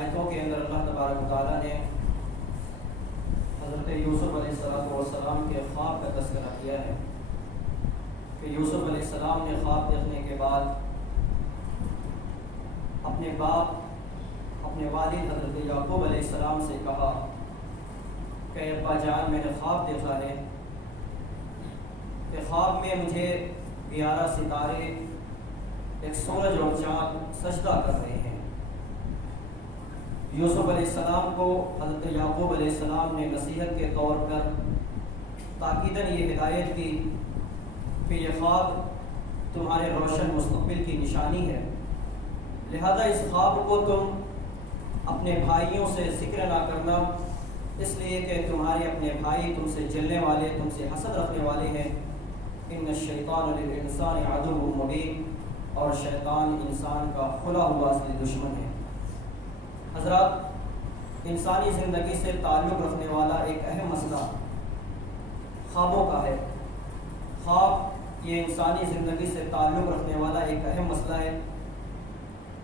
آیتوں کے اندر اللہ تبارک و تعالیٰ نے حضرت یوسف علیہ السلام کے خواب کا تذکرہ کیا ہے کہ یوسف علیہ السلام نے خواب دیکھنے کے بعد اپنے باپ اپنے والد حضرت یعقوب علیہ السلام سے کہا کہ ابا جان میں نے خواب دیکھا ہے کہ خواب میں مجھے 11 ستارے، ایک سورج اور چاند سجدہ کر رہے ہیں۔ یوسف علیہ السلام کو حضرت یعقوب علیہ السلام نے نصیحت کے طور پر تاکیداً یہ ہدایت کی کہ یہ خواب تمہارے روشن مستقبل کی نشانی ہے، لہذا اس خواب کو تم اپنے بھائیوں سے ذکر نہ کرنا، اس لیے کہ تمہارے اپنے بھائی تم سے جلنے والے، تم سے حسد رکھنے والے ہیں۔ ان الشیطان للانسان عدو مبین، اور شیطان انسان کا کھلا ہوا اصلی دشمن ہے۔ حضرات، انسانی زندگی سے تعلق رکھنے والا ایک اہم مسئلہ خوابوں کا ہے۔ خواب یہ انسانی زندگی سے تعلق رکھنے والا ایک اہم مسئلہ ہے۔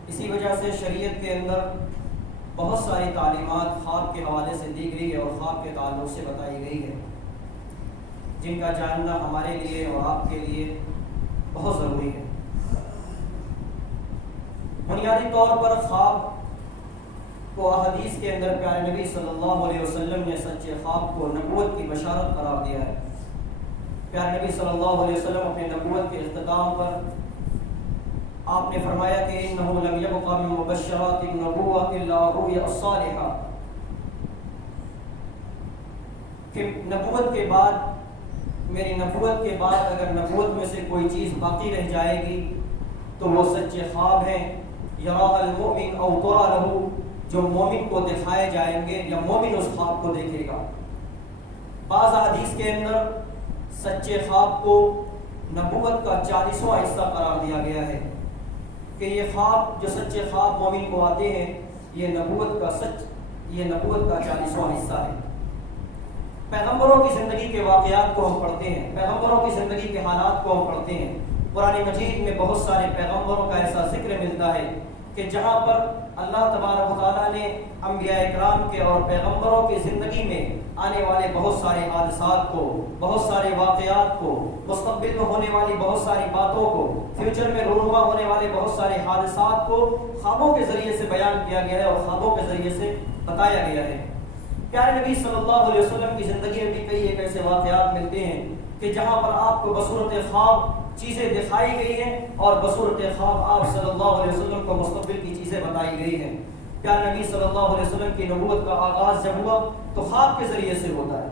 اسی وجہ سے شریعت کے اندر بہت ساری تعلیمات خواب کے حوالے سے دی گئی ہے اور خواب کے تعلق سے بتائی گئی ہے، جن کا جاننا ہمارے لیے اور آپ کے لیے بہت ضروری ہے۔ بنیادی طور پر خواب کو حدیث کے اندر پیارے نبی صلی اللہ علیہ وسلم نے سچے خواب کو نبوت کی بشارت قرار دیا ہے۔ پیارے نبی صلی اللہ علیہ وسلم اپنے نبوت کے اختتام پر آپ نے فرمایا کہ انه لم يبق من مبشرات النبوة الا الرؤيا الصالحة، کہ نبوت کے بعد، میری نبوت کے بعد اگر نبوت میں سے کوئی چیز باقی رہ جائے گی تو وہ سچے خواب ہیں۔ یرا المؤمن او ترى له، جو مومن کو دکھائے جائیں گے یا مومن اس خواب کو دیکھے گا۔ بعض حدیث کے اندر سچے خواب کو نبوت کا 40واں حصہ قرار دیا گیا ہے کہ یہ خواب، جو سچے خواب مومن کو آتے ہیں، یہ نبوت کا 40واں حصہ ہے۔ پیغمبروں کی زندگی کے واقعات کو ہم پڑھتے ہیں، پیغمبروں کی زندگی کے حالات کو ہم پڑھتے ہیں۔ قرآن مجید میں بہت سارے پیغمبروں کا ایسا ذکر ملتا ہے کہ جہاں پر اللہ تبارک و تعالیٰ نے انبیاء اکرام کے اور پیغمبروں کی زندگی میں آنے والے بہت سارے حادثات کو، بہت سارے واقعات کو، مستقبل میں ہونے والی بہت ساری باتوں کو، فیوچر میں رونما ہونے والے بہت سارے حادثات کو خوابوں کے ذریعے سے بیان کیا گیا ہے اور خوابوں کے ذریعے سے بتایا گیا ہے۔ پیارے نبی صلی اللہ علیہ وسلم کی زندگی میں بھی کئی ایک ایسے واقعات ملتے ہیں کہ جہاں پر آپ کو بصورت خواب چیزیں دکھائی گئی ہیں اور بصورت خواب آپ صلی اللہ علیہ وسلم کو مستقبل کی چیزیں بتائی گئی ہیں۔ پیارے نبی صلی اللہ علیہ وسلم کی نبوت کا آغاز جب ہوا تو خواب کے ذریعے سے ہوتا ہے،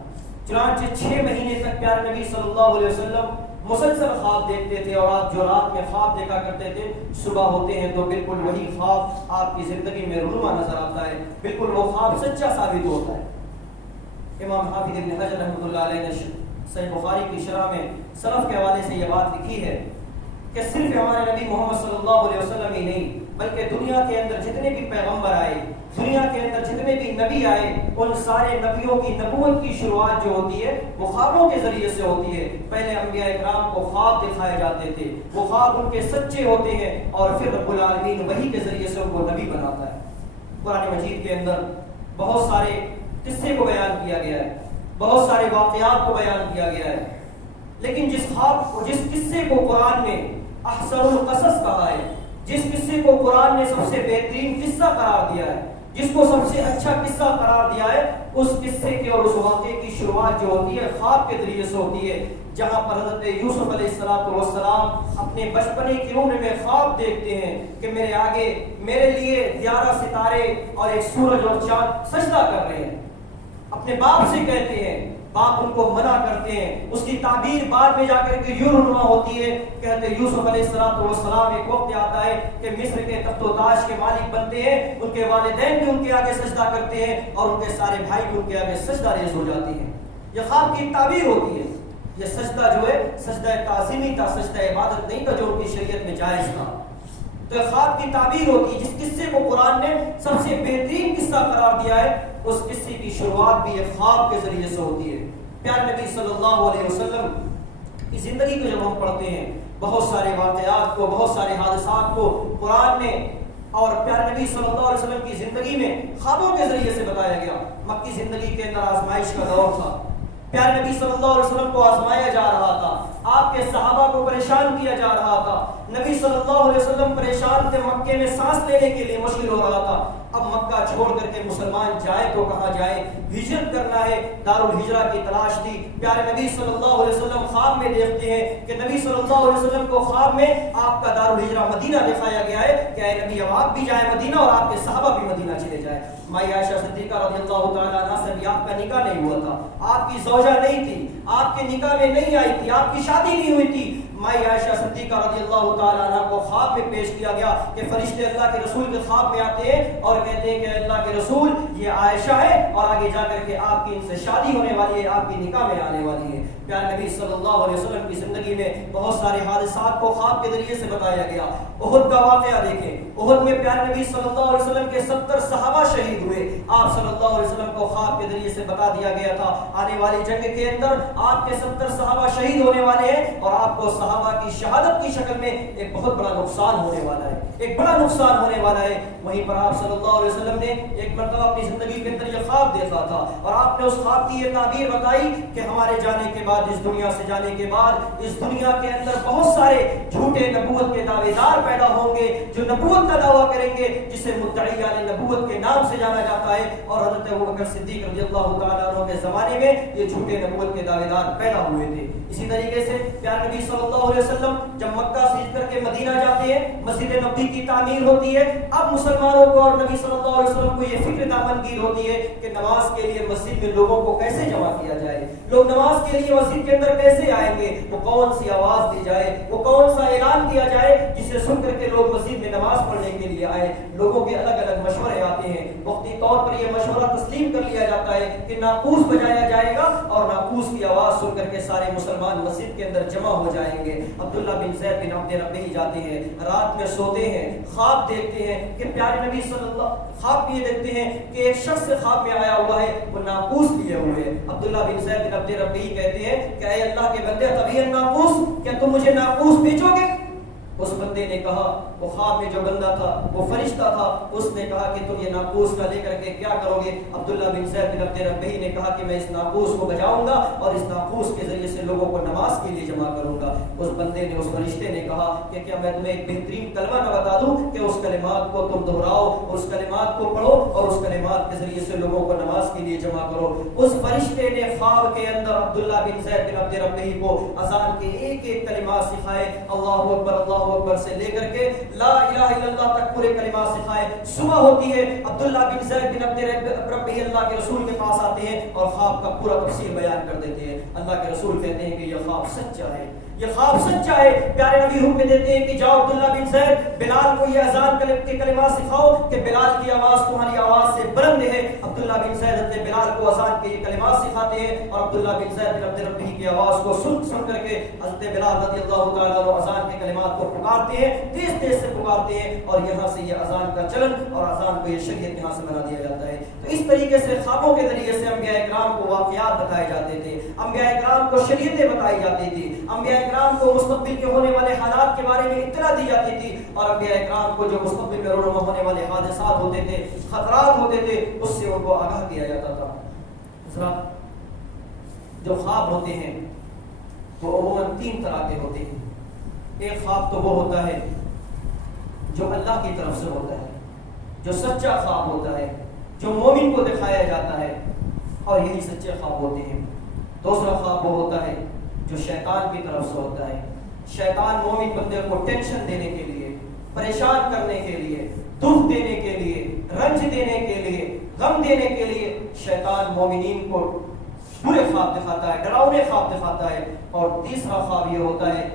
چنانچہ 6 مہینے تک پیارے نبی صلی اللہ علیہ وسلم مسلسل خواب دیکھتے تھے، اور آپ جو رات میں خواب دیکھا کرتے تھے، صبح ہوتے ہیں تو بالکل وہی خواب آپ کی زندگی میں رونما نظر آتا ہے، بالکل وہ خواب سچا ثابت ہوتا ہے۔ امام حافظ ابن حجر رحمۃ اللہ علیہ نے صحیح بخاری کی شرح میں سلف کے حوالے سے یہ بات لکھی ہے کہ صرف ہمارے نبی محمد صلی اللہ علیہ وسلم ہی نہیں بلکہ دنیا کے اندر جتنے بھی پیغمبر آئے، دنیا کے اندر جتنے بھی نبی آئے، ان سارے نبیوں کی نبوت کی شروعات جو ہوتی ہے وہ خوابوں کے ذریعے سے ہوتی ہے۔ پہلے انبیاء اکرام کو خواب دکھائے جاتے تھے، وہ خواب ان کے سچے ہوتے ہیں اور پھر رب العالمین وحی کے ذریعے سے ان کو نبی بناتا ہے۔ قرآن مجید کے اندر بہت سارے قصے کو بیان کیا گیا ہے، بہت سارے واقعات کو بیان کیا گیا ہے، لیکن جس قصے کو قرآن نے احسن القصص کہا ہے، جس قصے کو قرآن نے سب سے بہترین قصہ قرار دیا ہے، جس کو سب سے اچھا قصہ قرار دیا ہے، اس قصے کی اور اس واقعے کی شروعات جو ہوتی ہے خواب کے ذریعے سے ہوتی ہے، جہاں پر حضرت یوسف علیہ السلام اپنے بچپنے کی عمر میں خواب دیکھتے ہیں کہ میرے آگے میرے لیے 11 ستارے اور ایک سورج اور چاند سجدہ کر رہے ہیں۔ اپنے باپ سے کہتے ہیں، باپ ان کو منع کرتے ہیں۔ اس کی تعبیر بعد میں جا کر کے یوں رونما ہوتی ہے، کہتے یوسف علیہ السلام ایک وقت آتا ہے کہ مصر کے تخت و تاج کے مالک بنتے ہیں، ان کے والدین بھی ان کے آگے سجدہ کرتے ہیں اور ان کے سارے بھائی بھی ان کے آگے سجدہ ریز ہو جاتی ہیں۔ یہ خواب کی تعبیر ہوتی ہے۔ یہ سجدہ جو ہے سجدہ تعظیمی تھا، سجدہ عبادت نہیں تھا جو ان کی شریعت میں جائز تھا۔ تو خواب کی تعبیر ہوتی ہے، جس قصے کو قرآن نے سب سے بہترین قصہ قرار دیا ہے، اس قصے کی شروعات بھی ایک خواب کے ذریعے سے ہوتی ہے۔ پیارے نبی صلی اللہ علیہ وسلم کی زندگی کو جب ہم پڑھتے ہیں، بہت سارے واقعات کو، بہت سارے حادثات کو قرآن نے اور پیارے نبی صلی اللہ علیہ وسلم کی زندگی میں خوابوں کے ذریعے سے بتایا گیا. مکی زندگی کے اندر آزمائش کا دور تھا. پیارے نبی صلی اللہ علیہ وسلم کو آزمایا جا رہا تھا. آپ کے صحابہ کو پریشان کیا جا رہا تھا. نبی صلی اللہ علیہ وسلم پریشان تھے, مکے میں سانس لینے کے لیے مشکل ہو رہا تھا. اب مکہ چھوڑ کر کے مسلمان جائے تو کہاں جائے, ہجرت کرنا ہے. دارالہجرہ کی تلاش تھی. پیارے نبی صلی اللہ علیہ وسلم خواب میں دیکھتے ہیں کہ نبی صلی اللہ علیہ وسلم کو خواب میں آپ کا دارالہجرہ مدینہ دکھایا گیا ہے کہ اے نبی اب آپ بھی جائیں مدینہ اور آپ کے صحابہ بھی مدینہ چلے جائیں. مائی عائشہ صدیقہ رضی اللہ تعالیٰ عنہا سے بھی آپ کا نکاح نہیں ہوا تھا, آپ کی زوجہ نہیں تھی, آپ کے نکاح میں نہیں آئی تھی, آپ کی شادی نہیں ہوئی تھی. مائی عائشہ صدیقہ رضی اللہ تعالیٰ عنہ کو خواب میں پیش کیا گیا کہ فرشتے اللہ کے رسول کے خواب میں آتے ہیں اور کہتے ہیں کہ اللہ کے رسول یہ عائشہ ہے اور آگے جا کر کے آپ کی ان سے شادی ہونے والی ہے, آپ کی نکاح میں آنے والی ہے. پیارے نبی صلی اللہ علیہ وسلم کی زندگی میں بہت سارے حادثات کو خواب کے ذریعے سے بتایا گیا. احد کا واقعہ دیکھیں, احد میں پیارے نبی صلی اللہ علیہ وسلم کے 70 صحابہ شہید ہوئے. آپ صلی اللہ علیہ وسلم کو خواب کے ذریعے سے بتا دیا گیا تھا آنے والی جنگ کے اندر آپ کے 70 صحابہ شہید ہونے والے ہیں اور آپ کو صحابہ کی شہادت کی شکل میں ایک بہت بڑا نقصان ہونے والا ہے, ایک بڑا نقصان ہونے والا ہے. وہیں پر آپ صلی اللہ علیہ وسلم نے ایک مرتبہ اپنی زندگی کے اندر یہ خواب دیکھا تھا اور آپ نے اس خواب کی یہ تعبیر بتائی کہ ہمارے جانے کے بعد, اس دنیا سے جانے کے بعد, اس دنیا کے اندر بہت سارے جھوٹے نبوت کے دعوے دار پیدا ہوں گے جو نبوت کا دعویٰ کریں گے جسے مدعیان نبوت کے نام سے جانا جاتا ہے. اور حضرت ابوبکر صدیق رضی اللہ تعالیٰ عنہ کے زمانے میں یہ جھوٹے نبوت کے دعوے دار پیدا ہوئے تھے. اسی طریقے سے پیارے نبی صلی اللہ علیہ وسلم جب مکہ سے ہجرت کر کے مدینہ جاتے ہیں, مسجد نبوی کی تعمیر ہوتی ہے. اب مسلمانوں کو اور نبی صلی اللہ علیہ وسلم کو یہ فکر دامنگیر ہوتی ہے کہ نماز کے لیے مسجد میں لوگوں کو کیسے جمع کیا جائے, لوگ نماز کے لیے مسجد کے اندر کیسے آئیں گے, وہ کون سی آواز دی جائے, وہ کون سا اعلان کیا جائے جسے سن کر کے لوگ مسجد میں نماز پڑھنے کے لیے آئے. لوگوں کے الگ الگ مشورے آتے ہیں. وقتی طور پر یہ مشورہ تسلیم کر لیا جاتا ہے کہ ناقوس بجایا جائے گا اور ناقوس کی آواز سن کر کے سارے مسلمان مسجد کے اندر جمع ہو جائیں گے. عبداللہ بن زید بن عبد ربیہ جاتے ہیں, رات میں سوتے ہیں, خواب دیکھتے ہیں کہ پیارے نبی صلی اللہ, خواب یہ دیکھتے ہیں کہ ایک شخص خواب میں آیا ہوا ہے, وہ ناقوس لیے ہوئے ہے. عبداللہ بن زید بن عبد ربیہ کہتے ہیں کہ اے اللہ کے بندے طبیعت ناقوس, کیا تم مجھے ناقوس بیچو گے؟ اس بندے نے کہا, وہ خواب میں جو بندہ تھا وہ فرشتہ تھا, اس نے کہا کہ تم یہ ناقوس کا لے کر کے کیا کرو گے؟ عبداللہ بن زید بن عبد ربیہ نے کہا کہ میں اس ناقوس کو بجاؤں گا اور اس ناقوس کے ذریعے سے لوگوں کو نماز کے لیے جمع کروں گا. اس بندے نے, اس فرشتے نے کہا کہ کیا میں تمہیں ایک بہترین کلمہ نہ بتا دوں کہ اس کلمات کو تم دہراؤ, اس کلمات کو پڑھو اور اس کلمات کے ذریعے سے لوگوں کو نماز کے لیے جمع کرو. اس فرشتے نے خواب کے اندر عبداللہ بن زید بن عبد ربیہ کو اذان کے ایک ایک کلمات سکھائے. اللہ اکبر, اللہ اکبر سے لے کر کے لا الہ الا اللہ تک پورے کلمات سکھائے. صبح ہوتی ہے, عبداللہ بن زید بن عبد ربیہ اللہ کے رسول کے پاس آتے ہیں اور خواب کا پورا تفصیل بیان کر دیتے ہیں. اللہ کے رسول کہتے ہیں کہ یہ خواب سچا ہے, یہ خواب سچا ہے. پیارے نبی حکم دیتے ہیں کہ جاؤ عبداللہ بن زید, بلال کو یہ اذان کے کلمات سکھاؤ کہ بلال کی آواز تمہاری آواز سے بلند ہے. عبداللہ بن زید اپنے بلال کو اذان کے یہ کلمات سکھاتے ہیں اور عبداللہ بن زید بن عبد ربیہ کی آواز کو سن کر کے حضرت بلال رضی اللہ تعالیٰ عنہ اذان کے کلمات کو پکارتے ہیں, تیز تیز سے پکارتے ہیں اور یہاں سے یہ اذان کا چلن اور اذان کو یہ شریعت یہاں سے بنا دیا جاتا ہے. تو اس طریقے سے خوابوں کے ذریعے سے انبیاء اکرام کو واقعات بتائے جاتے تھے, انبیاء اکرام کو شریعتیں بتائی جاتی تھی, انبیاء اکرام کو مستقبل کے ہونے والے حالات کے بارے میں اطلاع دی جاتی تھی اور انبیاء اکرام کو جو مستقبل میں رونما ہونے والے حادثات ہوتے تھے, خطرات ہوتے تھے, اس سے ان کو آگاہ کیا جاتا تھا. جو خواب ہوتے ہیں وہ عموماً 3 طرح کے ہوتے ہیں. ایک خواب تو وہ ہوتا ہے جو اللہ کی طرف سے ہوتا ہے, جو سچا خواب ہوتا ہے, جو مومن کو دکھایا جاتا ہے اور یہی سچے خواب ہوتے ہیں. دوسرا خواب وہ ہوتا ہے جو شیطان کی طرف سے ہوتا ہے. شیطان مومن بندے کو ٹینشن دینے کے لیے, پریشان کرنے کے لیے, دکھ دینے کے لیے, رنج دینے کے لیے, غم دینے کے لیے شیطان مومنین کو برے خواب دکھاتا ہے, ڈراؤنے خواب دکھاتا ہے. اور تیسرا خواب یہ ہوتا ہے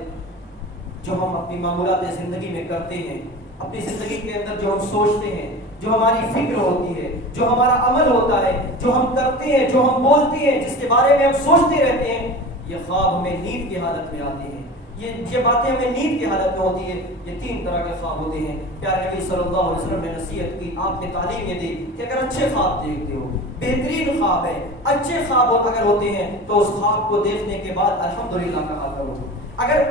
جو ہم اپنی معمولات زندگی میں کرتے ہیں, اپنی زندگی کے اندر جو ہم سوچتے ہیں, جو ہماری فکر ہوتی ہے, جو ہمارا عمل ہوتا ہے, جو ہم کرتے ہیں, جو ہم بولتے ہیں, جس کے بارے میں ہم سوچتے رہتے ہیں, یہ خواب ہمیں نیند کی حالت میں آتے ہیں. یہ باتیں ہمیں نیند کی حالت میں ہوتی ہے. یہ 3 طرح کے خواب ہوتے ہیں. پیارے نبی صلی اللہ علیہ وسلم نے نصیحت کی, آپ نے تعلیم یہ دی کہ اگر اچھے خواب دیکھتے ہو, بہترین خواب ہے, اچھے خواب اگر ہوتے ہیں تو اس خواب کو دیکھنے کے بعد الحمدللہ کہا کرو. اگر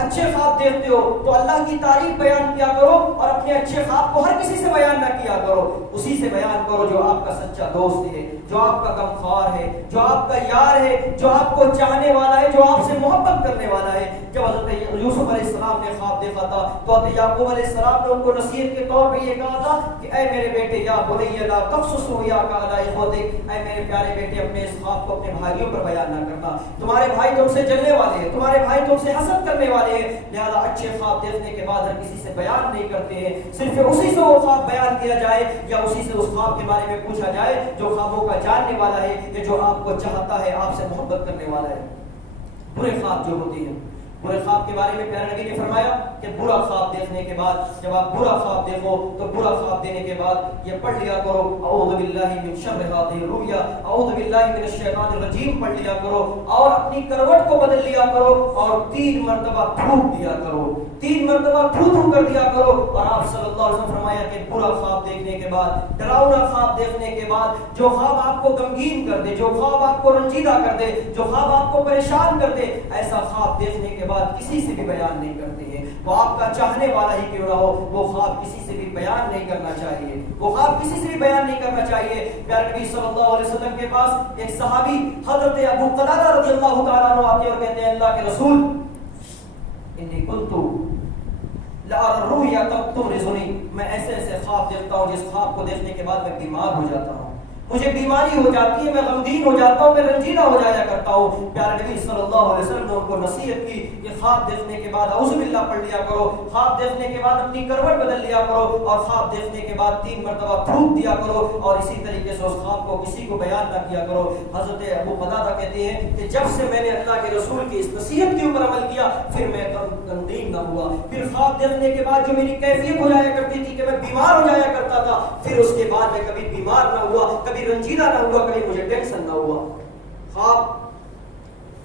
اچھے خواب دیکھتے ہو تو اللہ کی تعریف بیان کیا کرو اور اپنے اچھے خواب کو ہر کسی سے بیان نہ کیا کرو، اسی سے بیان کرو جو آپ کا سچا دوست ہے، جو آپ کا غمخوار ہے، جو آپ کا یار ہے، جو آپ کو چاہنے والا ہے، جو آپ سے محبت کرنے والا ہے۔ جب حضرت یوسف علیہ السلام نے خواب دیکھا تھا تو حضرت یعقوب علیہ السلام نے ان کو نصیحت کے طور پہ یہ کہا تھا کہ اے میرے بیٹے یا بنی لا تقصص رؤیاک علی اخوتک، اے میرے پیارے بیٹے اپنے اس خواب کو اپنے بھائیوں پر بیان نہ کرنا، تمہارے بھائی تم سے جلنے والے ہیں، تمہارے بھائی تم سے حسد کرنے والے ہیں، لہذا اچھے خواب دیکھنے کے بعد ہر کسی سے بیان نہیں کرتے ہیں، صرف اسی سے وہ خواب بیان کیا جائے یا اسی سے اس خواب کے بارے میں پوچھا جائے جو خوابوں کا جاننے والا ہے یا جو آپ کو چاہتا ہے، آپ سے محبت کرنے والا ہے۔ برے خواب جو ہوتے ہیں، برے خواب کے بارے میں پیارے نبی نے فرمایا کہ برا خواب دیکھنے کے بعد، جب آپ برا خواب دیکھو تو برا خواب دینے کے بعد یہ پڑھ لیا کرو اعوذ باللہ من شر هذه الرؤيا، اعوذ باللہ من الشیطان الرجیم پڑھ لیا کرو اور اپنی کروٹ کو بدل لیا کرو اور 3 مرتبہ تھوک دیا کرو، 3 مرتبہ تھو کر دیا کرو۔ اور آپ صلی اللہ علیہ وسلم فرمایا کہ برا خواب دیکھنے کے بعد، ڈراؤنا خواب دیکھنے کے بعد، جو خواب آپ کو غمگین کر دے، جو خواب آپ کو رنجیدہ کر دے، جو خواب آپ کو پریشان کر دے، ایسا خواب دیکھنے کے بعد کسی سے بھی بیان نہیں کرتے ہیں، وہ آپ کا چاہنے والا ہی کیوں نہ ہو، وہ خواب کسی سے بھی بیان نہیں کرنا چاہیے، وہ خواب کسی سے بھی بیان نہیں کرنا چاہیے۔ پیارے نبی صلی اللہ علیہ وسلم کے پاس ایک صحابی حضرت ابو قتادہ رضی اللہ تعالیٰ عنہ آتے اور کہتے ہیں اللہ کے رسول انی کنت لأرى الرؤيا تمرضنی، میں ایسے ایسے خواب دیکھتا ہوں جس خواب کو دیکھنے کے بعد میں بیمار ہو جاتا ہوں، مجھے بیماری ہو جاتی ہے، میں غمگین ہو جاتا ہوں، میں رنجیدہ ہو جایا کرتا ہوں۔ پیارے نبی صلی اللہ علیہ وسلم نے ان کو نصیحت کی کہ خواب دیکھنے کے بعد اعوذ باللہ پڑھ لیا کرو، خواب دیکھنے کے بعد اپنی کروٹ بدل لیا کرو اور خواب دیکھنے کے بعد 3 مرتبہ تھوک دیا کرو اور اسی طریقے سے اس خواب کو کسی کو بیان نہ کیا کرو۔ حضرت ابو قتادہ کہتے ہیں کہ جب سے میں نے اللہ کے رسول کی اس نصیحت کے اوپر عمل کیا پھر میں غمگین نہ ہوا، پھر خواب دیکھنے کے بعد جو میری کیفیت ہو جایا کرتی تھی کہ میں بیمار ہو جایا کرتا تھا، پھر اس کے بعد میں کبھی بیمار نہ ہوا، کبھی رنجیدہ نہ ہوا، کبھی مجھے ٹینشن نہ ہوا۔ خواب،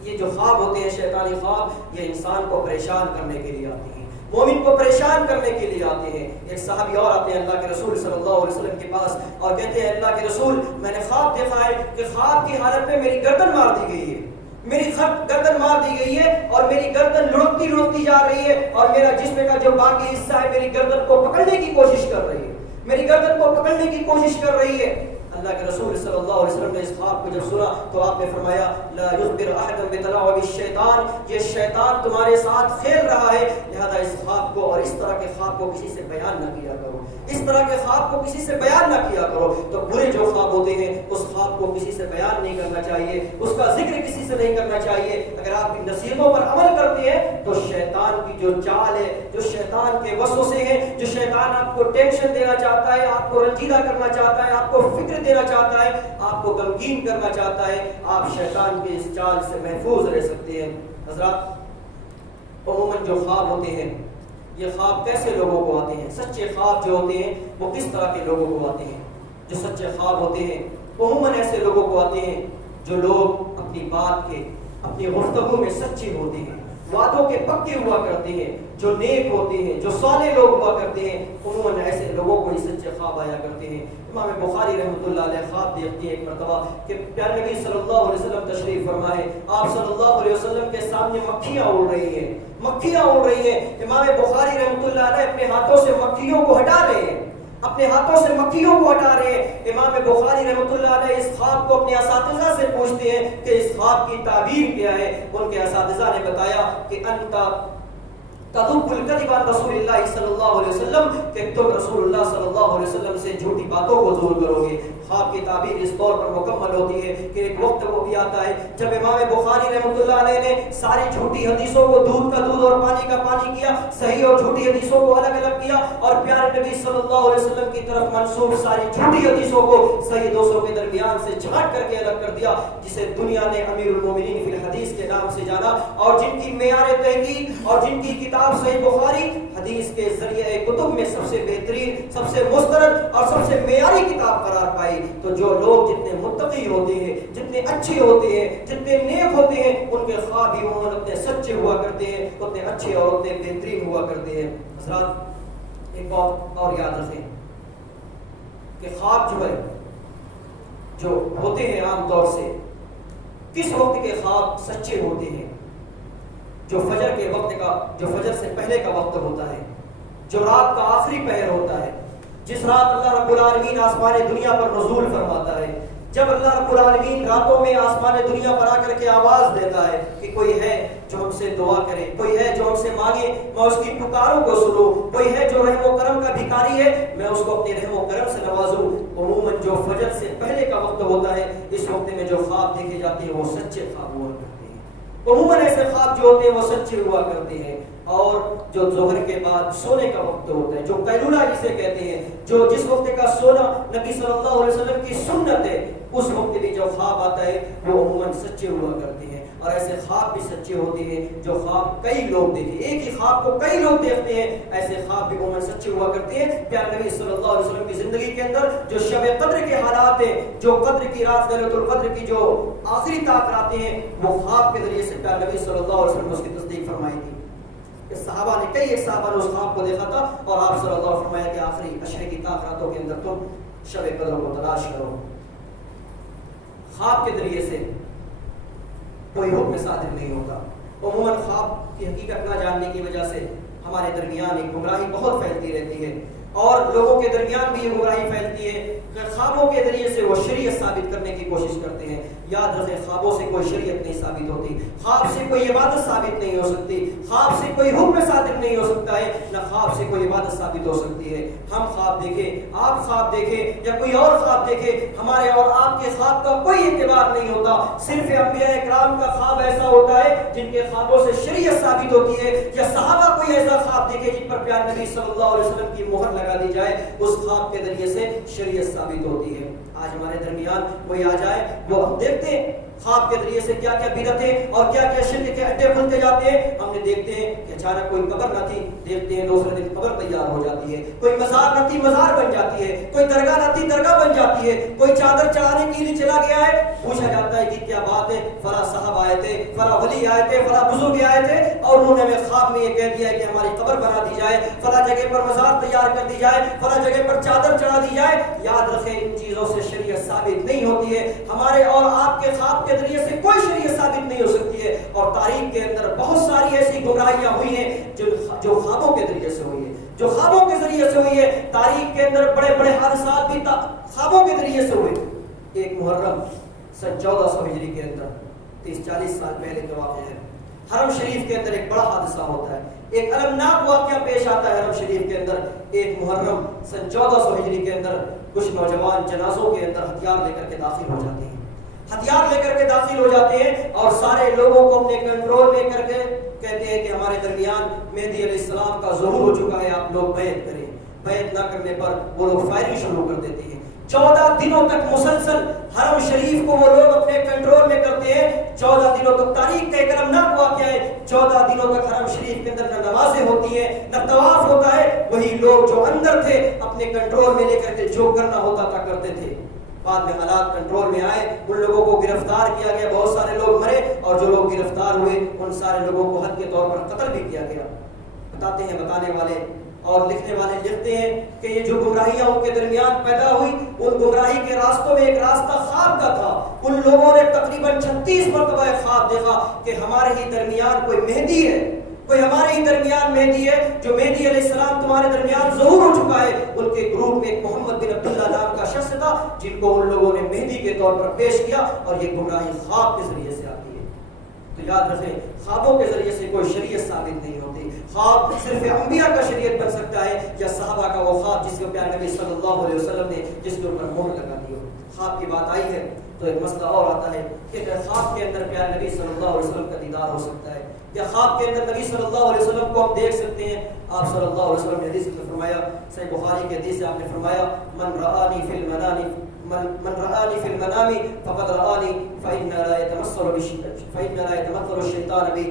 یہ جو خواب ہوتے ہیں شیطانی خواب، یہ انسان کو پریشان کرنے کے لیے آتے ہیں، مومن کو پریشان کرنے کے لیے آتے ہیں۔ ایک صحابی اور آتے ہیں اللہ کے رسول صلی اللہ علیہ وسلم کے پاس اور کہتے ہیں اللہ کے رسول میں نے خواب دیکھا ہے کہ خواب کی حالت میں میری گردن مار دی گئی ہے، میری گردن مار دی گئی ہے اور میری گردن لڑکتی لڑکتی جا رہی ہے اور میرا جسم کا جو باقی حصہ ہے میری گردن کو پکڑنے کی کوشش کر رہی ہے، میری گردن کو پکڑنے کی کوشش کر رہی ہے۔ اللہ کے رسول صلی اللہ علیہ وسلم نے اس خواب کو جب سنا تو آپ نے فرمایا لا یخبر احد بتلاعب الشیطان، یہ شیطان تمہارے ساتھ کھیل رہا ہے، لہذا اس خواب کو اور اس طرح کے خواب کو کسی سے بیان نہ کیا کرو، اس طرح کے خواب کو کسی سے بیان نہ کیا کرو۔ تو برے جو خواب ہوتے ہیں اس خواب کو کسی سے بیان نہیں کرنا چاہیے، اس کا ذکر کسی سے نہیں کرنا چاہیے۔ اگر آپ ان نصیحتوں پر عمل کرتے ہیں تو شیطان کی جو چال ہے، جو شیطان کے وسوسے ہیں، جو شیطان آپ کو ٹینشن دینا چاہتا ہے، آپ کو رنجیدہ کرنا چاہتا ہے، آپ کو فکر دینا چاہتا ہے، آپ کو غمگین کرنا چاہتا ہے، آپ شیطان کی اس چال سے محفوظ رہ سکتے ہیں۔ حضرات عموماً جو خواب ہوتے ہیں یہ خواب کیسے لوگوں کو آتے ہیں؟ سچے خواب جو ہوتے ہیں وہ کس طرح کے لوگوں کو آتے ہیں؟ جو سچے خواب ہوتے ہیں عموماً ایسے لوگوں کو آتے ہیں جو لوگ اپنی بات کے، اپنی گفتگو میں سچے ہوتے ہیں، وعدوں کے پکے ہوا کرتے ہیں، جو نیک ہوتے ہیں، جو صالح لوگ ہوا کرتے ہیں، عموماً ایسے لوگوں کو ہی سچے خواب آیا کرتے ہیں۔ امام بخاری رحمۃ اللہ علیہ خواب دیکھتے ہیں ایک مرتبہ کہ پیارے نبی صلی اللہ علیہ وسلم تشریف فرمائے، آپ صلی اللہ علیہ وسلم کے سامنے مکھیاں اڑ رہی ہیں، مکھیاں اڑ رہی ہیں۔ امام بخاری رحمۃ اللہ علیہ اپنے ہاتھوں سے مکھیوں کو ہٹا رہے ہیں، اپنے ہاتھوں سے مکھیوں کو ہٹا رہے ہیں۔ امام بخاری رحمۃ اللہ علیہ اس خواب کو اپنے اساتذہ سے پوچھتے ہیں کہ اس خواب کی تعبیر کیا ہے؟ ان کے اساتذہ نے بتایا کہ انت تذب الکذب عن رسول اللہ صلی اللہ علیہ وسلم، کہ تم رسول اللہ صلی اللہ علیہ وسلم سے جھوٹی باتوں کو دور کرو گے۔ خواب کی تعبیر اس طور پر مکمل ہوتی ہے کہ ایک وقت وہ بھی آتا ہے جب امام بخاری رحمۃ اللہ علیہ نے ساری جھوٹی حدیثوں کو دودھ کا دودھ اور پانی کا پانی کیا، صحیح اور جھوٹی حدیثوں کو الگ الگ کیا اور پیارے نبی صلی اللہ علیہ وسلم کی طرف منسوب ساری جھوٹی حدیثوں کو صحیح دوستوں کے درمیان سے چھانٹ کر کے الگ کر دیا، جسے دنیا نے امیر المومنین فی الحدیث کے نام سے جانا اور جن کی معیار تحقیق اور جن کی کتاب صحیح بخاری حدیث کے ذریعے کتب میں سب سے بہترین، سب سے مستند اور سب سے معیاری کتاب قرار پائی۔ تو جو لوگ جتنے متقی ہوتے ہیں، جتنے اچھے ہوتے ہیں، جتنے نیک ہوتے ہیں، ان کے خواب بھی عموماً اتنے سچے ہوا کرتے ہیں، اتنے اچھے اور اتنے بہترین ہوا کرتے ہیں۔ حضرات ایک بات اور یاد رکھیں کہ خواب جو ہے، جو ہوتے ہیں عام طور سے کس وقت کے خواب سچے ہوتے ہیں؟ جو فجر سے پہلے کا وقت ہوتا ہے، جو رات کا آخری پہر ہوتا ہے، جس رات اللہ رب العالمین آسمان دنیا پر نزول فرماتا ہے، جب اللہ رب العالمین راتوں میں آسمان دنیا پر آ کر کے آواز دیتا ہے کہ کوئی ہے جو ہم سے دعا کرے، کوئی ہے جو ہم سے مانگے، میں اس کی پکاروں کو سنوں، کوئی ہے جو رحم و کرم کا بھکاری ہے، میں اس کو اپنے رحم و کرم سے نوازوں۔ عموماً جو فجر سے پہلے کا وقت ہوتا ہے، اس وقت میں جو خواب دیکھے جاتے ہیں وہ سچے خواب ہوا کرتے ہیں۔ عموماً ایسے خواب جو ہوتے ہیں وہ سچے ہوا کرتے ہیں۔ اور جو ظہر کے بعد سونے کا وقت ہوتا ہے، جو قیلولہ جسے کہتے ہیں، جو جس وقت کا سونا نبی صلی اللہ علیہ وسلم کی سنت ہے، اس وقت بھی جو خواب آتا ہے وہ عموماً سچے ہوا کرتے ہیں۔ اور ایسے خواب بھی سچے ہوتے ہیں جو خواب کئی لوگ دیکھیں، ایک ہی خواب کو کئی لوگ دیکھتے ہیں، ایسے خواب بھی عموماً سچے ہوا کرتے ہیں۔ پیارے نبی صلی اللہ علیہ وسلم کی زندگی کے اندر جو شب قدر کے حالات ہیں، جو قدر کی رات لیلۃ القدر کی جو آخری طاقت آتے ہیں، وہ خواب کے ذریعے سے پیارے نبی صلی اللہ علیہ وسلم نے اس کی تصدیق فرمائی تھی۔ صحابہ نے ایک صحابہ نے اس خواب کو دیکھا تھا اور آپ صلی اللہ علیہ وسلم نے فرمایا کہ آخری عشرے کی طاقتوں کے اندر تم شب قدر کو تلاش کرو۔ خواب کے ذریعے سے کوئی حکم صادر نہیں ہوتا۔ عموماً خواب کی حقیقت نہ جاننے کی وجہ سے ہمارے درمیان ایک گمراہی بہت پھیلتی رہتی ہے، اور لوگوں کے درمیان بھی یہ گمراہی پھیلتی ہے کہ خوابوں کے ذریعے سے وہ شریعت ثابت کرنے کی کوشش کرتے ہیں۔ یاد رکھیں، خوابوں سے کوئی شریعت نہیں ثابت ہوتی، خواب سے کوئی عبادت ثابت نہیں ہو سکتی، خواب سے کوئی حکم ثابت نہیں ہو سکتا ہے، نہ خواب سے کوئی عبادت ثابت ہو سکتی ہے۔ ہم خواب دیکھیں، آپ خواب دیکھیں یا کوئی اور خواب دیکھے، ہمارے اور آپ کے خواب کا کوئی اعتبار نہیں ہوتا۔ صرف انبیاء کرام کا خواب ایسا ہوتا ہے جن کے خوابوں سے شریعت ثابت ہوتی ہے، یا صحابہ کوئی ایسا خواب دیکھے جن پر پیارے نبی صلی اللہ علیہ وسلم کی مہر لگا دی جائے، اس خواب کے ذریعے سے شریعت ثابت ہوتی ہے۔ آج ہمارے درمیان کوئی آ جائے، وہ ہم دیکھتے ہیں خواب کے ذریعے سے کیا کیا بدعتیں اور کیا کیا شرک کے اڈے کھلتے جاتے ہیں۔ ہم نے دیکھتے ہیں کہ اچانک کوئی قبر نہ تھی، دیکھتے ہیں دوسرے دن قبر تیار ہو جاتی ہے، کوئی مزار نہ تھی مزار بن جاتی ہے، کوئی درگاہ نہ تھی درگاہ بن جاتی ہے، کوئی چادر چڑھانے کے لیے چلا گیا ہے، پوچھا جاتا ہے کہ کیا بات ہے، فلاں صاحب آئے تھے، فلاں ولی آئے تھے، فلاں بزرگ آئے تھے اور انہوں نے ہمیں خواب میں یہ کہہ دیا ہے کہ ہماری قبر بنا دی جائے، فلاں جگہ پر مزار تیار کر دی جائے، فلاں جگہ پر چادر چڑھا دی جائے۔ یاد رکھیں، ان چیزوں سے شریعت ثابت نہیں ہوتی ہے، ہمارے اور آپ کے خواب کے ذریعے سے کوئی شریعت ثابت نہیں ہو سکتی ہے۔ اور تاریخ کے اندر بہت ساری ایسی گمراہیاں ہوئی ہیں جو خوابوں کے ذریعے سے ہوئی ہے، جو خوابوں کے ذریعے سے ہوئی ہے۔ تاریخ کے اندر بڑے بڑے حادثات بھی خوابوں کے ذریعے سے ہوئے۔ ایک محرم سن 1400 ہجری کے اندر 30-40 سال پہلے کا واقعہ ہے، حرم شریف کے اندر ایک بڑا حادثہ ہوتا ہے، ایک المناک واقعہ پیش آتا ہے حرم شریف کے اندر۔ ایک محرم سن 1400 ہجری کے اندر کچھ نوجوان جنازوں کے اندر ہتھیار لے کر کے داخل ہو جاتے ہیں، ہتھیار لے کر کے داخل ہو جاتے ہیں اور سارے لوگوں کو اپنے کنٹرول میں کر کے کہتے ہیں کہ ہمارے درمیان مہدی علیہ السلام کا ظہور ہو چکا ہے، آپ لوگ بیعت کریں۔ بیعت نہ کرنے پر وہ لوگ فائرنگ شروع کر دیتے ہیں۔ 14 دنوں تک مسلسل حرم شریف کو وہ لوگ اپنے کنٹرول میں کرتے ہیں۔ 14 دنوں تک، تاریخ کا ایک المناک واقعہ ہے، 14 دنوں تک حرم شریف کے اندر نہ نمازیں ہوتی ہیں، نہ طواف ہوتا ہے۔ وہی لوگ جو اندر تھے اپنے کنٹرول میں لے کر کے جو کرنا ہوتا تھا کرتے تھے۔ بعد میں حالات کنٹرول میں آئے، ان لوگوں کو گرفتار کیا گیا، بہت سارے لوگ مرے، اور جو لوگ گرفتار ہوئے ان سارے لوگوں کو حد کے طور پر قتل بھی کیا گیا۔ بتاتے ہیں بتانے والے اور لکھنے والے لکھتے ہیں کہ یہ جو گمراہیاں ان کے درمیان پیدا ہوئی، ان گمراہی کے راستوں میں ایک راستہ خواب کا تھا۔ ان لوگوں نے تقریباً 36 مرتبہ خواب دیکھا کہ ہمارے ہی درمیان کوئی مہدی ہے، کوئی ہمارے ہی درمیان مہدی ہے، جو مہدی علیہ السلام تمہارے درمیان ظہور ہو چکا ہے۔ ان کے گروپ میں ایک محمد بن عبداللہ نام کا شخص تھا جن کو ان لوگوں نے مہدی کے طور پر پیش کیا، اور یہ گمراہی خواب کے ذریعے سے آتی ہے۔ تو یاد رکھیں، خوابوں کے ذریعے سے کوئی شریعت ثابت نہیں ہوتی۔ خواب صرف انبیاء کا شریعت بن سکتا ہے، یا صحابہ کا وہ خواب جس کو پیارے نبی صلی اللہ علیہ وسلم نے جس کے اوپر مہر لگا دی ہو۔ خواب کی بات آئی ہے تو ایک مسئلہ اور آتا ہے کہ خواب کے اندر پیارے نبی صلی اللہ علیہ وسلم کا دیدار ہو سکتا ہے، یا خواب کے اندر نبی صلی اللہ علیہ وسلم کو ہم دیکھ سکتے ہیں۔ آپ صلی اللہ علیہ وسلم نے حدیث میں فرمایا، صحیح بخاری کی حدیث سے آپ نے فرمایا، من رآنی فی المنام فقد رآنی فإن لا يتمثل الشیطان بی،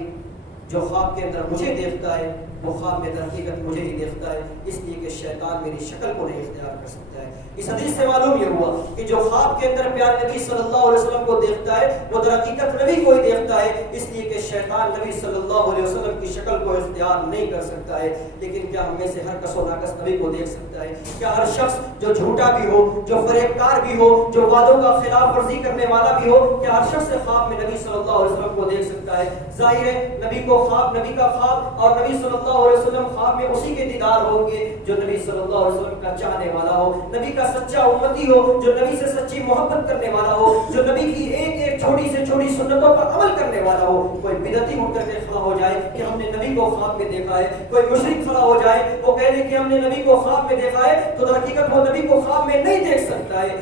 جو خواب کے اندر مجھے دیکھتا ہے وہ خواب میں در حقیقت مجھے ہی دیکھتا ہے، اس لیے کہ شیطان میری شکل کو نہیں اختیار کر سکتا ہے۔ اس حدیث سے معلوم یہ ہوا کہ جو خواب کے اندر پیارے نبی صلی اللہ علیہ وسلم کو دیکھتا ہے وہ در حقیقت نبی کو ہی دیکھتا ہے، اس لیے کہ شیطان نبی صلی اللہ علیہ وسلم کی شکل کو اختیار نہیں کر سکتا ہے۔ لیکن کیا ہم میں سے ہر کس و ناقص نبی کو دیکھ سکتا ہے؟ کیا ہر شخص جو جھوٹا بھی ہو، جو فریب کار بھی ہو، جو وعدوں کا خلاف ورزی کرنے والا بھی ہو، کیا ہر شخص خواب میں نبی صلی اللہ علیہ وسلم کو دیکھ سکتا ہے؟ ظاہر ہے نبی کو خواب، نبی کا خواب اور نبی صلی اللہ علیہ وسلم خواب میں اسی کے دیدار ہوں گے جو نبی صلی اللہ علیہ وسلم کا چاہنے والا ہو، نبی کا سچا امتی ہو، جو نبی سے سچی محبت کرنے والا ہو، جو نبی کی ایک ایک چھوٹی سے چھوٹی سنتوں پر عمل کرنے والا ہو۔ کوئی بدعتی اٹھ کر کے کھڑا ہو جائے کہ ہم نے نبی کو خواب میں دیکھا ہے، کوئی مشرک کھڑا ہو جائے وہ کہہ دے کہ ہم نے نبی کو خواب میں دیکھا ہے، تو در حقیقت وہ نبی کو خواب میں نہیں دیکھ سکتا ہے،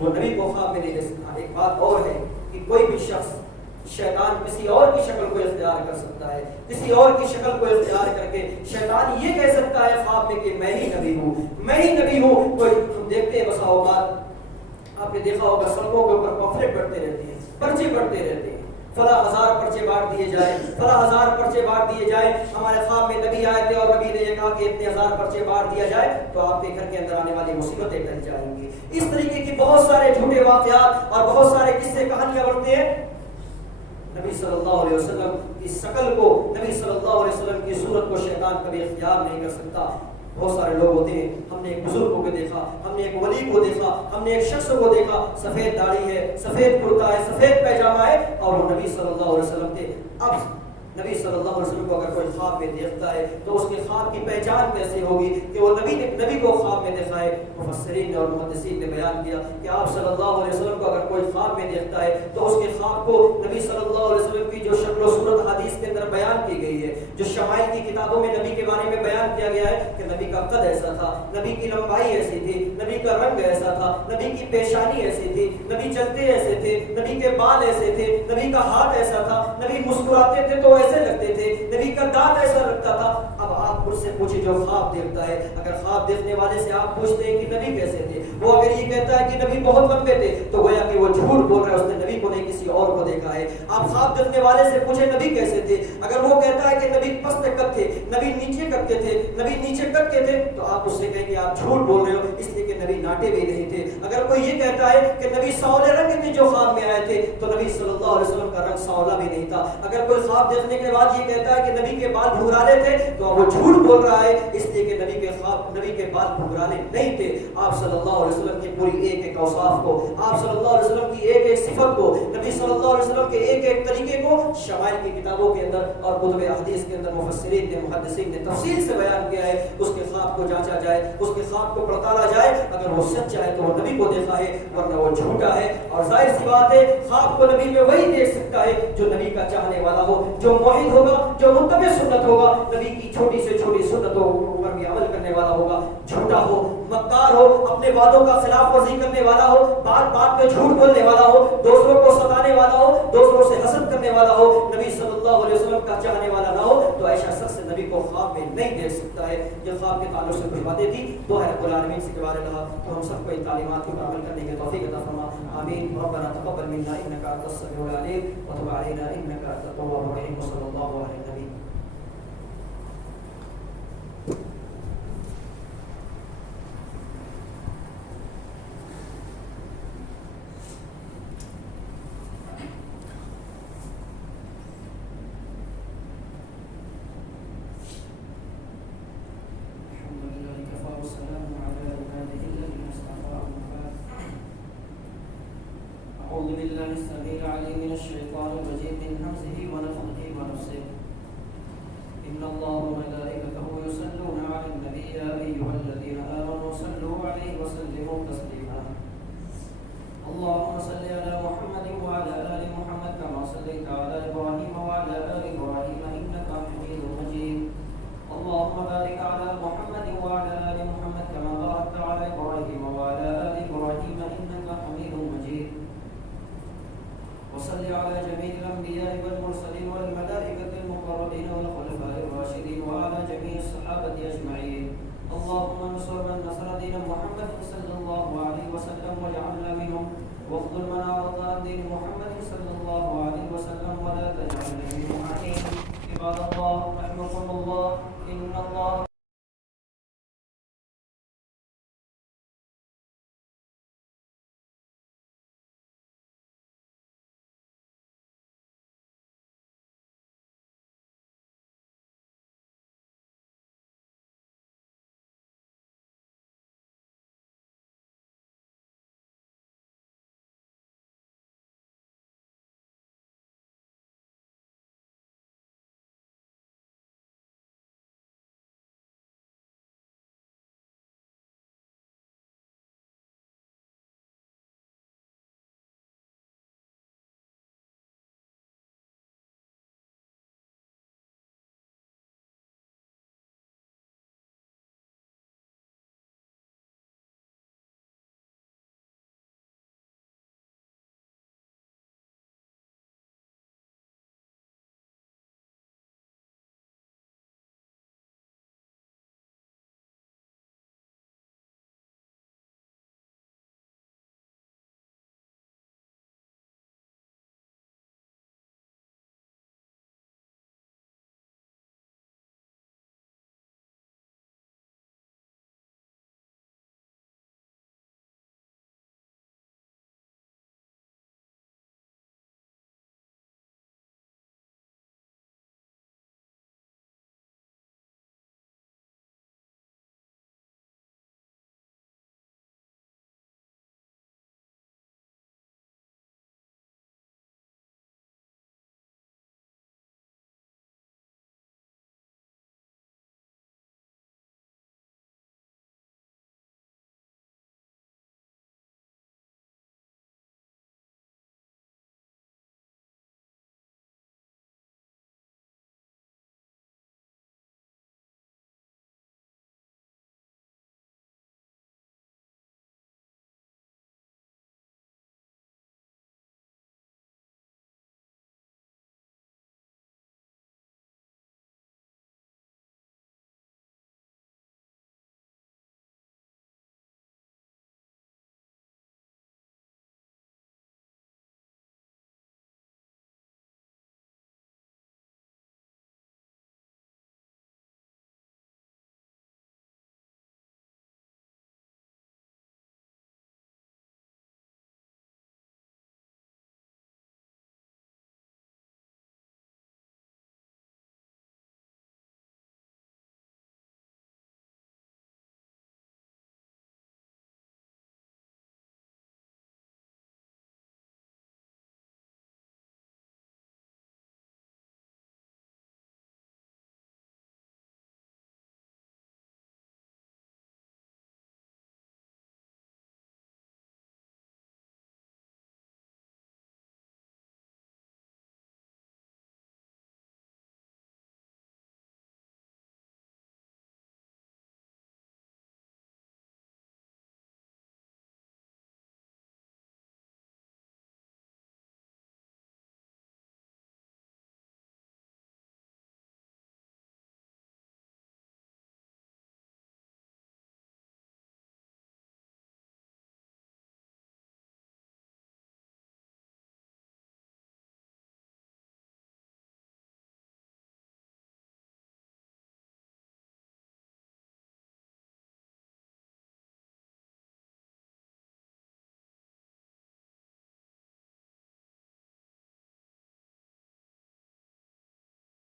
وہ نبی کو خواب میں نہیں دیکھ سکتا۔ ایک بات اور ہے کہ کوئی بھی شخص، شیطان کسی اور کی شکل کو اختیار کر سکتا ہے، کسی اور کی شکل کو اختیار کر کے شیطان یہ کہہ سکتا ہے خواب میں کہ میں ہی نبی ہوں، میں ہی نبی ہوں۔ کوئی ہم دیکھتے ہیں بسا اوقات آپ نے دیکھا ہوگا سڑکوں کے اوپر پمفلٹ بڑھتے رہتے ہیں، پرچے بڑھتے رہتے ہیں، فلاں ہزار پرچے بانٹ دیے جائیں، فلاں ہزار پرچے بانٹ دیے جائیں، ہمارے خواب میں نبی آئے تھے اور نبی نے یہ کہا کہ اتنے ہزار پرچے بانٹ دیا جائے تو آپ کے گھر کے اندر آنے والی مصیبتیں ٹل جائیں گی۔ اس طریقے کی بہت سارے جھوٹے واقعات اور بہت سارے قصے کہانیاں بڑھتے ہیں۔ نبی صلی اللہ علیہ وسلم کی شکل کو، نبی صلی اللہ علیہ وسلم کی صورت کو شیطان کبھی اختیار نہیں کر سکتا۔ بہت سارے لوگ ہوتے ہیں، ہم نے ایک بزرگ کو دیکھا، ہم نے ایک ولی کو دیکھا، ہم نے ایک شخص کو دیکھا، سفید داڑھی ہے، سفید کرتا ہے، سفید پیجامہ ہے اور وہ نبی صلی اللہ علیہ وسلم تھے۔ اب نبی صلی اللہ علیہ وسلم کو اگر کوئی خواب میں دیکھتا ہے تو اس کے خواب کی پہچان کیسے ہوگی کہ وہ نبی کو خواب میں دیکھا ہے؟ مفسرین اور محدثین نے بیان کیا کہ آپ صلی اللہ علیہ وسلم کو اگر کوئی خواب میں دیکھتا ہے تو اس کے خواب کو نبی صلی اللہ علیہ وسلم کی جو شکل و صورت حدیث کے اندر بیان کی گئی ہے، جو شمائل کی کتابوں میں نبی کے بارے میں بیان کیا گیا ہے کہ نبی کا قد ایسا تھا، نبی کی لمبائی ایسی تھی، نبی کا رنگ ایسا تھا، نبی کی پیشانی ایسی تھی، نبی چلتے ایسے تھے، نبی کے بال ایسے تھے، نبی کا ہاتھ ایسا تھا، نبی مسکراتے تھے تو ایسے لگتے تھے، نبی کا دانت ایسا لگتا تھا۔ اب آپ مجھ سے پوچھیں جو خواب دیکھتا ہے، اگر خواب دیکھنے والے سے آپ پوچھتے ہیں کہ نبی کیسے تھے، وہ اگر یہ کہتا ہے کہ نبی بہت لمبے تھے تو گویا کہ وہ جھوٹ بول رہا ہے، اس نے نبی کو نہیں کسی اور کو دیکھا ہے۔ آپ خواب دیکھنے والے سے پوچھیں نبی کیسے تھے، اگر وہ کہتا ہے کہ نبی پست قد تھے، نبی نیچے قد کے تھے، نبی نیچے قد کے تھے، تو آپ اس سے کہیں کہ آپ جھوٹ بول رہے ہو، اس لیے کہ نبی ناٹے بھی نہیں تھے۔ اگر کوئی یہ کہتا ہے کہ نبی سانولے رنگ کے جو خواب میں آئے تھے تو نبی صلی اللہ علیہ وسلم کا رنگ سانولا بھی نہیں تھا۔ اگر کوئی خواب دیکھنے کے بعد یہ کہتا ہے کہ نبی کے بال بھنگرالے تھے تو وہ جھوٹ بول رہا ہے، اس لیے کہ نبی کے بال بھنگرالے نہیں تھے۔ آپ صلی اللہ علیہ وسلم کی پوری ایک ایک اوصاف کو، آپ صلی اللہ علیہ وسلم کی ایک ایک صفت کو، نبی صلی اللہ علیہ وسلم کے ایک ایک طریقے کو شمائل کی کتابوں کے اندر اور کتب احادیث کے اندر مفسرین نے، محدثین نے تفصیل سے بیان کیا ہے۔ اس کے خواب کو جانچا جائے، اس کے خواب کو پڑتالا جائے، اگر وہ سچا ہے تو وہ نبی کو دیکھا ہے، ورنہ وہ جھوٹا ہے۔ اور ظاہر سی بات ہے خواب کو نبی میں وہی دیکھ سکتا ہے جو نبی کا چاہنے والا ہو، جو موحد ہوگا، جو متبع سنت ہوگا، نبی کی چھوٹی سے چھوٹی سنتوں پر بھی عمل کرنے والا ہوگا۔ جھوٹا ہو، مکار ہو، اپنے وعدوں کا خلاف ورزی کرنے والا ہو، بات بات میں جھوٹ بولنے والا ہو، دوسروں کو ستانے والا ہو، دوسروں سے حسد کرنے والا ہو، نبی صلی اللہ علیہ وسلم کا چاہنے والا نہ ہو تو ایسا شخص نبی کو خواب میں نہیں دیکھ سکتا ہے۔ یہ خواب کے تعلق سے کچھ باتیں تھی، دعا ہے رب العالمین سے کہ بارے اللہ تو ہم سب کو ان تعلیمات پر عمل کرنے کی توفیق عطا فرما، آمین۔ ربنا تقبل منا انك انت السميع العليم وتب علينا انك انت التواب الرحيم وصلى الله على النبي۔ أعوذ بالله السميع العليم من الشيطان الرجيم من همزه ونفخه ونفسه إن الله وملائكته يصلون على النبي يا أيها الذين آمنوا صلوا عليه وسلموا تسليما اللهم صل على محمد وعلى آل محمد كما صليت على إبراهيم وعلى آل إبراهيم إنك حميد مجيد اللهم بارك على محمد وعلى آل محمد كما باركت على إبراهيم وعلى آل إبراهيم إنك حميد مجيد وصل على جميع الأنبياء والمرسلين والملائكة المقربين والخلفاء الراشدين وعلى جميع الصحابة أجمعين اللهم انصر من نصر دين محمد صلى الله عليه وسلم واجعلنا منهم واخذل من أعرض عن دين محمد صلى الله عليه وسلم ولا تجعلنا منهم آمين عباد الله رحمكم الله إن الله